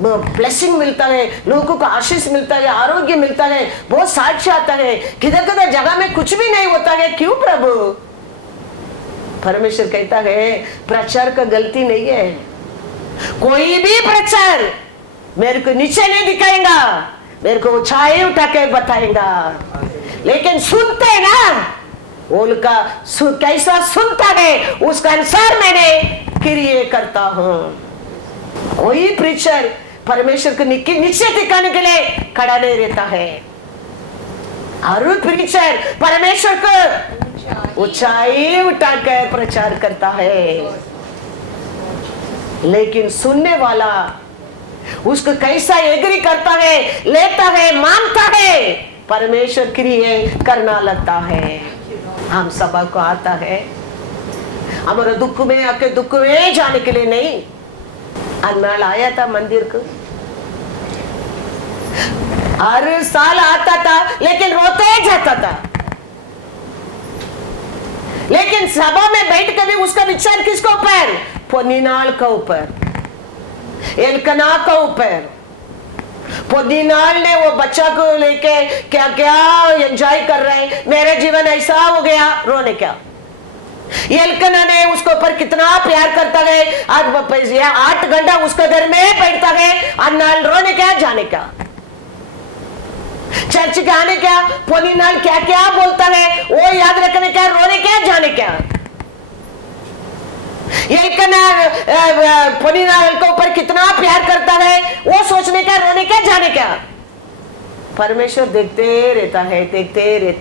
ब्लेसिंग मिलता है, लोगों को आशीष मिलता है, आरोग्य मिलता है, बहुत साक्ष्य आता है, किधर किधर जगह में कुछ भी नहीं होता है, क्यों प्रभु? परमेश्वर कहता है प्रचार का गलती नहीं है, कोई भी प्रचार मेरे को नीचे नहीं दिखाएगा, मेरे को ऊंचाई उठा के बताएगा। लेकिन सुनते ना, उनका कैसा सुनता है उसका अनुसार मैंने क्रिया करता हूं। कोई प्रीचर परमेश्वर को नीचे दिखाने के लिए खड़ा नहीं रहता है, हर प्रीचर परमेश्वर को ऊंचाई उठाकर प्रचार करता है। लेकिन सुनने वाला उसको कैसा एग्री करता है, लेता है, मानता है, परमेश्वर क्रिया करना लगता है। हम सभा को आता है हमारे दुख में आके दुख में जाने के लिए नहीं। अन्नाल आया था मंदिर को, हर साल आता था, लेकिन रोते जाता था। लेकिन सभा में बैठ कर भी उसका विचार किसके ऊपर? पोनीनाल का ऊपर, एलकना का ऊपर। पोनीनाल ने वो बच्चा को लेके क्या क्या एंजॉय कर रहे हैं, मेरे जीवन ऐसा हो गया, रोने क्या। एलकना ने उसके ऊपर कितना प्यार करता है, आज 8 घंटा उसके घर में बैठता है, अन्नाल रोने क्या, जाने क्या। चर्च के आने क्या, पोनीनाल क्या क्या बोलता है वो याद रखने क्या, रोने क्या, जाने क्या। पोनीनाल के ऊपर कितना प्यार करता है वो सोचने क्या, रोने क्या, जाने क्या। परमेश्वर देखते रहता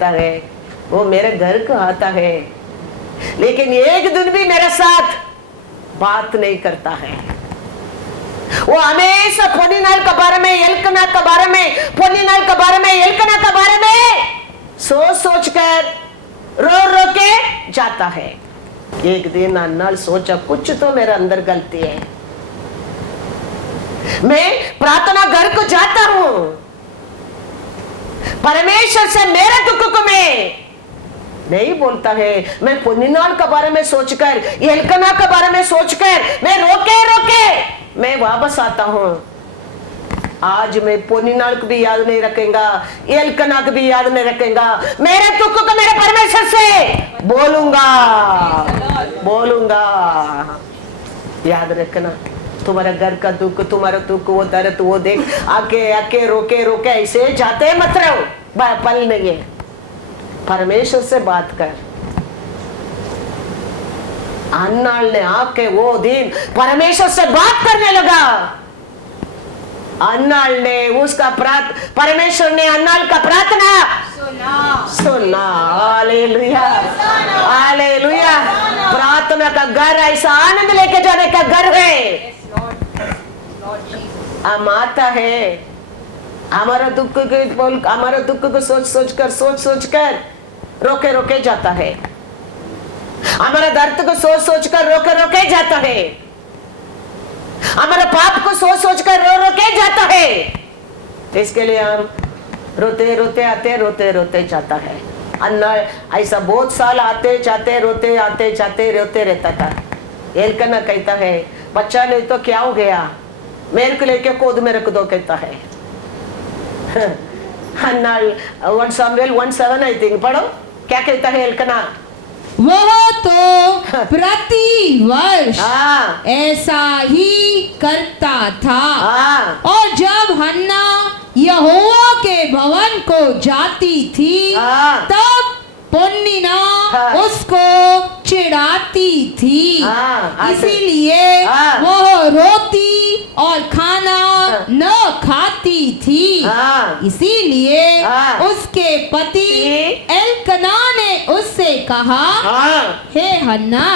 है। वो मेरे घर को आता है लेकिन एक दिन भी मेरे साथ बात नहीं करता है। वो हमेशा पोनीनाल के बारे में, एल्कना के बारे में, पोनीनाल के बारे में, एल्कना के बारे में सोच कर रो के जाता है। एक दिन अन्नाल सोचा कुछ तो मेरे अंदर गलती है। मैं प्रार्थना घर को जाता हूं, परमेश्वर से मेरे दुख को मैं नहीं बोलता है। मैं पोनीनाल के बारे में सोचकर, एल्कना के बारे में सोचकर मैं रोके मैं वापस आता हूं। आज मैं पोनीनाल को भी याद नहीं रखेगा, एल्कना को भी याद नहीं रखेगा। मेरे दुख को मेरे परमेश्वर से बोलूंगा। याद रखना, तुम्हारा घर का दुख, तुम्हारा दुख, वो दर्द, वो देख आके रोके ऐसे जाते मत रहो। पल नहीं है, परमेश्वर से बात कर। अन्नाल ने आके वो दिन परमेश्वर से बात करने लगा। अन्नाल ने उसका परमेश्वर ने अन्नाल का प्रार्थना सुना। हालेलुया। प्रार्थना का घर ऐसा आनंद लेके जाने का घर है। हम आता है हमारा दुख को सोच कर रोके जाता है। हमारा दर्द को सोच कर रोके जाता है। हमारा पाप को सोच कर रो के जाता है। इसके लिए हम रोते आते जाता है। अन्नाल ऐसा बहुत साल आते जाते रोते रहता था। एल्कना कहता है बच्चा नहीं तो क्या हो गया, मेरे को लेके गोद में रख दो कहता है। अन्नाल 1 Samuel 1:7 आई थिंक पढ़ो, क्या कहता है एल्कना। वह तो प्रति वर्ष ऐसा ही करता था। और जब हन्ना यहोवा के भवन को जाती थी तब पोनीना उसको चिढ़ाती थी। इसीलिए वह रोती और खाना न खाती थी। इसीलिए उसके पति एल्कना ने उससे कहा, हे हन्ना,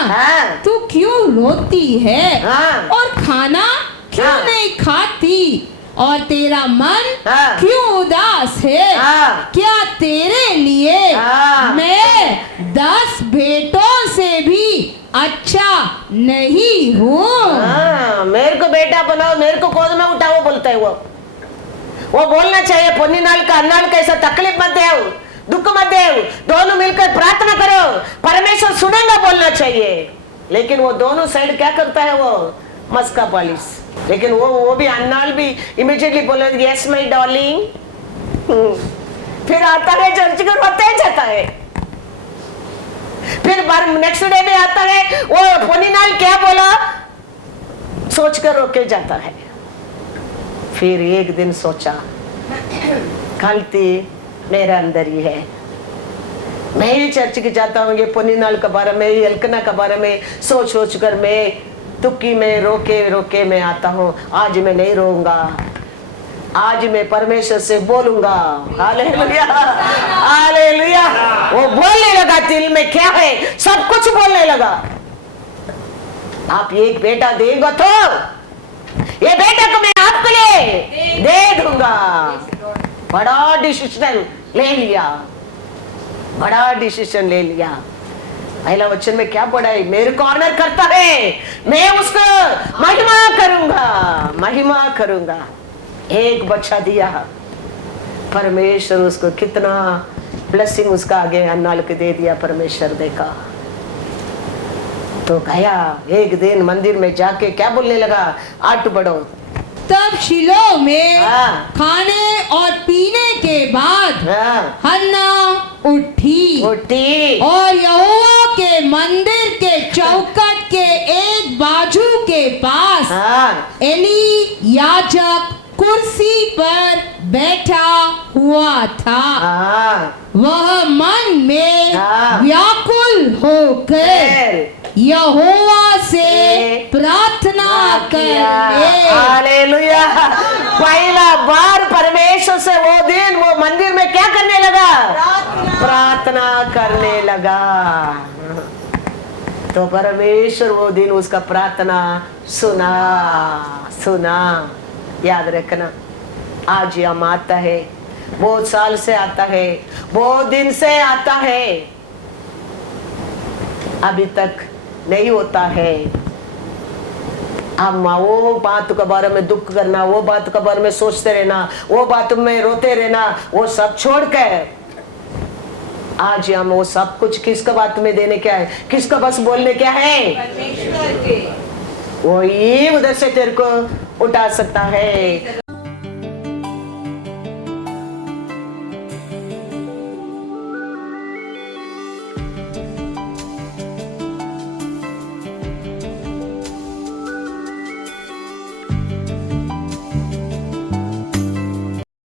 तू क्यों रोती है और खाना क्यों नहीं खाती और तेरा मन क्यों उदास है? क्या तेरे लिए मैं 10 बेटों से भी अच्छा नहीं हूँ? मेरे को बेटा बनाओ, मेरे को गोद में उठाओ बोलता है वो बोलना चाहिए। पोनीनाल का अन्नाल का ऐसा तकलीफ मत दे, दुख मत दे, दोनों मिलकर प्रार्थना करो, परमेश्वर सुनेगा बोलना चाहिए। लेकिन वो दोनों साइड क्या करता है, वो मस्का पॉलिश। लेकिन वो भी अन्नाल भी इमीडिएटली बोले यस माय डार्लिंग। फिर आता है चर्च को रोते जाता है। फिर नेक्स्ट डे में आता है, वो पोनीनाल क्या बोला सोचकर रोके जाता है। फिर एक दिन सोचा गलती मेरे अंदर ही है। मैं ही चर्च के जाता हूँ, ये पोनीनाल के बारे में, एल्कना के बारे में सोच कर मैं दुखी में रोके मैं आता हूँ। आज मैं नहीं रोऊंगा, आज मैं परमेश्वर से बोलूंगा। Hallelujah hallelujah. वो बोलने लगा, दिल में क्या है सब कुछ बोलने लगा। आप एक बेटा देगा तो ये बेटा को मैं आपके लिए दे दूंगा। बड़ा डिसीजन ले लिया। पहला वचन में क्या पढ़ा है, मेरे को ऑनर करता है, मैं उसको महिमा करूंगा। एक बच्चा दिया, परमेश्वर उसको कितना ब्लेसिंग उसका आगे अन्नाल को दे दिया। परमेश्वर देखा तो गया एक दिन मंदिर में जाके क्या बोलने लगा, 8 बढ़ो। तब शिलो में खाने और पीने के बाद हन्ना उठी और यहोवा के मंदिर के चौखट के एक बाजू के पास एली याजक कुर्सी पर बैठा हुआ था, वह मन में व्याकुल होकर यहोवा से प्रार्थना करने। हालेलुया। पहला बार परमेश्वर से वो दिन वो मंदिर में क्या करने लगा? प्रार्थना करने लगा। तो परमेश्वर वो दिन उसका प्रार्थना सुना। याद रखना, आज हम आता है, बहुत साल से आता है, बहुत दिन से आता है, अभी तक नहीं होता है। हम वो बात के बारे में दुख करना, वो बात के बारे में सोचते रहना, वो बात में रोते रहना, वो सब छोड़ कर आज हम वो सब कुछ किसका बात में देने क्या है? किसका बस बोलने क्या है? परमेश्वर के। वो ही उधर से तेरे को उठा सकता है,